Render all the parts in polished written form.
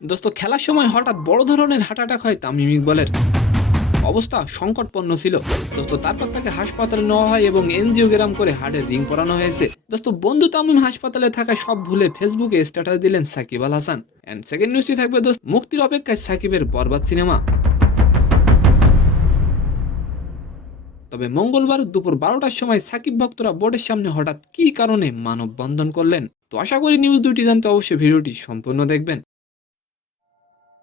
দোস্ত খেলার সময় হঠাৎ বড় ধরনের হার্ট অ্যাটাক হয় তামিম ইকবালের। অবস্থা সংকটপন্ন ছিল। দোস্ত তারপর তাকে হাসপাতালে নেওয়া হয় এবং এনজিওগ্রাম করে হার্টের রিং পরানো হয়েছে। দোস্ত বন্ধু তামিম হাসপাতালে থাকা সব ভুলে ফেসবুকে স্ট্যাটাস দিলেন সাকিব আল হাসান। এন্ড সেকেন্ড নিউজটি থাকবে দোস্ত মুক্তির অপেক্ষায় সাকিবের বরবাদ সিনেমা। তবে মঙ্গলবার দুপুর 12টার সময় সাকিব ভক্তরা বোর্ডের সামনে হঠাৎ কী কারণে মানববন্ধন করলেন, তো আশা করি নিউজ দুটি জানতে অবশ্যই ভিডিওটি সম্পূর্ণ দেখবেন।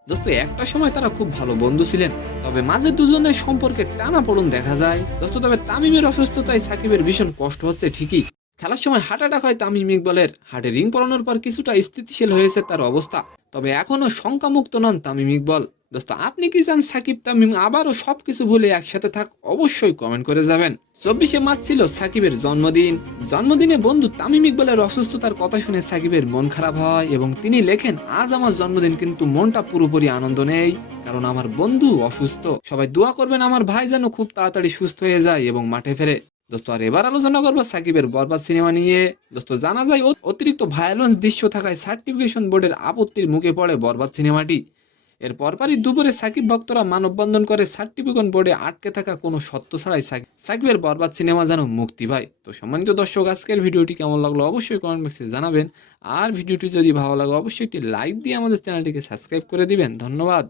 দোস্ত একটা সময় তারা খুব ভালো বন্ধু ছিলেন, তবে মাঝে দুজনের সম্পর্কে টানাপোড়েন দেখা যায়। দোস্ত তবে তামিমের অসুস্থতায় সাকিবের ভীষণ কষ্ট হচ্ছে ঠিকই। খেলার সময় হার্ট অ্যাটাক হয় তামিম ইকবালের। হার্টে রিং পরানোর পর কিছুটা স্থিতিশীল হয়েছে তার অবস্থা, তবে এখনো শঙ্কামুক্ত নন তামিম ইকবাল। দোস্ত আপনি কি চান সাকিব তামিম আবারও সবকিছু ভুলে একসাথে থাক? অবশ্যই কমেন্ট করে যাবেন। 24শে মার্চ ছিল সাকিবের জন্মদিনে বন্ধু তামিম ইকবালের অসুস্থতার কথা শুনে সাকিবের মন খারাপ হয় এবং তিনি লেখেন, আজ আমার জন্মদিন কিন্তু মনটা পুরোপুরি আনন্দ নেই, কারণ আমার বন্ধু অসুস্থ। সবাই দোয়া করবেন আমার ভাই যেন খুব তাড়াতাড়ি সুস্থ হয়ে যায় এবং মাঠে ফেরে। দোস্ত আর এবার আলোচনা করবো সাকিবের বরবাদ সিনেমা নিয়ে। দোস্ত জানা যায় অতিরিক্ত ভায়োলেন্স দৃশ্য থাকায় সার্টিফিকেশন বোর্ডের আপত্তির মুখে পড়ে বরবাদ সিনেমাটি। এর পরপরই দুপুরে সাকিব ভক্তরা মানববন্ধন করে সার্টিফিকেশন বোর্ডে আটকে থাকা কোনো সত্য ছাড়াই সাকিবের বরবাদ সিনেমা যেন মুক্তি পায়। তো সম্মানিত দর্শক, আজকের ভিডিওটি কেমন লাগলো অবশ্যই কমেন্ট বক্সে জানাবেন। আর ভিডিওটি যদি ভালো লাগে অবশ্যই একটি লাইক দিয়ে আমাদের চ্যানেলটিকে সাবস্ক্রাইব করে দিবেন। ধন্যবাদ।